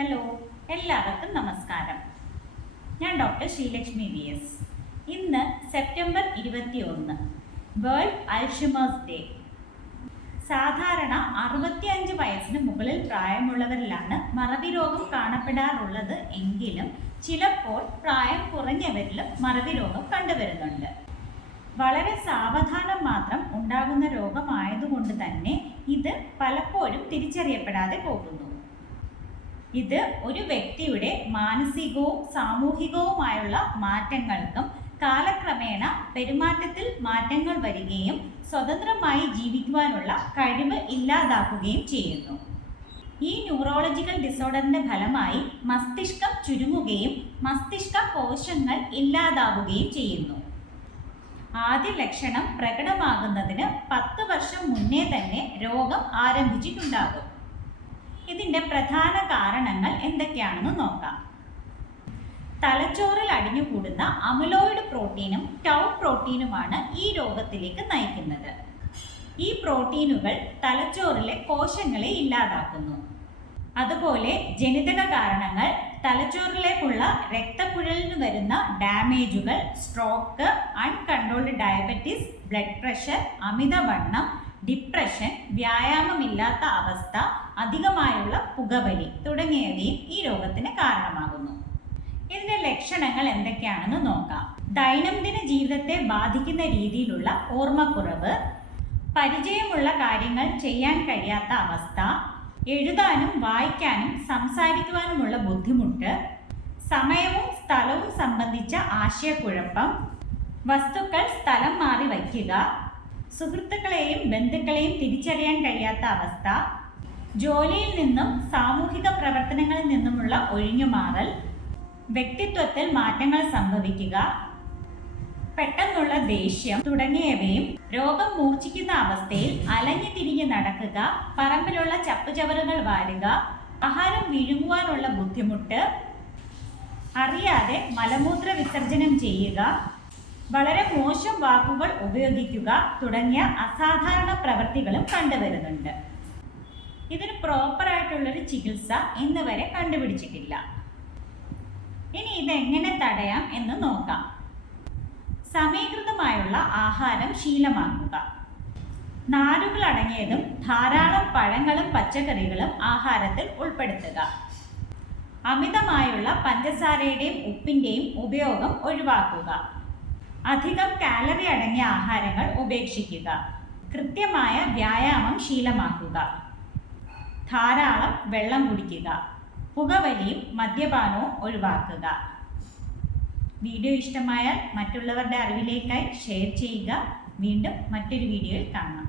Hello, എല്ലാവർക്കും നമസ്കാരം. ഞാൻ ഡോക്ടർ ശ്രീലക്ഷ്മി VS. ഇന്ന് സെപ്റ്റംബർ 21, വേൾഡ് അൽഷിമേഴ്സ് ഡേ. സാധാരണ 65 വയസ്സിന് മുകളിൽ പ്രായമുള്ളവരിലാണ് മറവി രോഗം കാണപ്പെടാറുള്ളത് എങ്കിലും ചിലപ്പോൾ പ്രായം കുറഞ്ഞവരിലും മറവി രോഗം കണ്ടുവരുന്നുണ്ട്. വളരെ സാവധാനം മാത്രം ഉണ്ടാകുന്ന രോഗമായതുകൊണ്ട് തന്നെ ഇത് പലപ്പോഴും തിരിച്ചറിയപ്പെടാതെ പോകുന്നു. ഇത് ഒരു വ്യക്തിയുടെ മാനസികവും സാമൂഹികവുമായുള്ള മാറ്റങ്ങൾക്കും കാലക്രമേണ പെരുമാറ്റത്തിൽ മാറ്റങ്ങൾ വരികയും സ്വതന്ത്രമായി ജീവിക്കുവാനുള്ള കഴിവ് ഇല്ലാതാക്കുകയും ചെയ്യുന്നു. ഈ ന്യൂറോളജിക്കൽ ഡിസോർഡറിന്റെ ഫലമായി മസ്തിഷ്കം ചുരുങ്ങുകയും മസ്തിഷ്ക കോശങ്ങൾ ഇല്ലാതാവുകയും ചെയ്യുന്നു. ആദ്യ ലക്ഷണം പ്രകടമാകുന്നതിന് 10 വർഷം മുന്നേ തന്നെ രോഗം ആരംഭിച്ചിട്ടുണ്ടാകും. ഇതിന്റെ പ്രധാന കാരണങ്ങൾ എന്തൊക്കെയാണെന്ന് നോക്കാം. തലച്ചോറിൽ അടിഞ്ഞുകൂടുന്ന അമിലോയിഡ് പ്രോട്ടീനും ടൗ പ്രോട്ടീനുമാണ് ഈ രോഗത്തിലേക്ക് നയിക്കുന്നത്. ഈ പ്രോട്ടീനുകൾ തലച്ചോറിലെ കോശങ്ങളെ ഇല്ലാതാക്കുന്നു. അതുപോലെ ജനിതക കാരണങ്ങൾ, തലച്ചോറിലേക്കുള്ള രക്തക്കുഴലിന് വരുന്ന ഡാമേജുകൾ, stroke, uncontrolled diabetes, blood pressure, അമിതവണ്ണം, ഡിപ്രഷൻ, വ്യായാമമില്ലാത്ത അവസ്ഥ, അധികമായുള്ള പുകവലി തുടങ്ങിയവയും ഈ രോഗത്തിന് കാരണമാകുന്നു. ഇതിന്റെ ലക്ഷണങ്ങൾ എന്തൊക്കെയാണെന്ന് നോക്കാം. ദൈനംദിന ജീവിതത്തെ ബാധിക്കുന്ന രീതിയിലുള്ള ഓർമ്മക്കുറവ്, പരിചയമുള്ള കാര്യങ്ങൾ ചെയ്യാൻ കഴിയാത്ത അവസ്ഥ, എഴുതാനും വായിക്കാനും സംസാരിക്കുവാനുമുള്ള ബുദ്ധിമുട്ട്, സമയവും സ്ഥലവും സംബന്ധിച്ച ആശയക്കുഴപ്പം, വസ്തുക്കൾ സ്ഥലം മാറി വയ്ക്കുക, സുഹൃത്തുക്കളെയും ബന്ധുക്കളെയും തിരിച്ചറിയാൻ കഴിയാത്ത അവസ്ഥ, ജോലിയിൽ നിന്നും സാമൂഹിക പ്രവർത്തനങ്ങളിൽ നിന്നുമുള്ള ഒഴിഞ്ഞുമാറൽ, വ്യക്തിത്വത്തിൽ മാറ്റങ്ങൾ സംഭവിക്കുക, പെട്ടെന്നുള്ള ദേഷ്യം തുടങ്ങിയവയും രോഗം മൂർച്ഛിക്കുന്ന അവസ്ഥയിൽ അലഞ്ഞു തിരിഞ്ഞ് നടക്കുക, പറമ്പിലുള്ള ചപ്പുചവറുകൾ വാരുക, ആഹാരം വിഴുങ്ങുവാനുള്ള ബുദ്ധിമുട്ട്, അറിയാതെ മലമൂത്ര വിസർജനം ചെയ്യുക, വളരെ മോശം വാക്കുകൾ ഉപയോഗിക്കുക തുടങ്ങിയ അസാധാരണ പ്രവൃത്തികളും കണ്ടുവരുന്നുണ്ട്. ഇതിന് പ്രോപ്പറായിട്ടുള്ളൊരു ചികിത്സ ഇന്ന് വരെ കണ്ടുപിടിച്ചിട്ടില്ല. ഇനി ഇതെങ്ങനെ തടയാം എന്ന് നോക്കാം. സമീകൃതമായുള്ള ആഹാരം ശീലമാക്കുക. നാരുകൾ അടങ്ങിയതും ധാരാളം പഴങ്ങളും പച്ചക്കറികളും ആഹാരത്തിൽ ഉൾപ്പെടുത്തുക. അമിതമായുള്ള പഞ്ചസാരയുടെയും ഉപ്പിൻ്റെയും ഉപയോഗം ഒഴിവാക്കുക. അധികം കാലറി അടങ്ങിയ ആഹാരങ്ങൾ ഉപേക്ഷിക്കുക. കൃത്യമായ വ്യായാമം ശീലമാക്കുക. ധാരാളം വെള്ളം കുടിക്കുക. പുകവലിയും മദ്യപാനവും ഒഴിവാക്കുക. വീഡിയോ ഇഷ്ടമായാൽ മറ്റുള്ളവരുടെ അറിവിലേക്കായി ഷെയർ ചെയ്യുക. വീണ്ടും മറ്റൊരു വീഡിയോയിൽ കാണാം.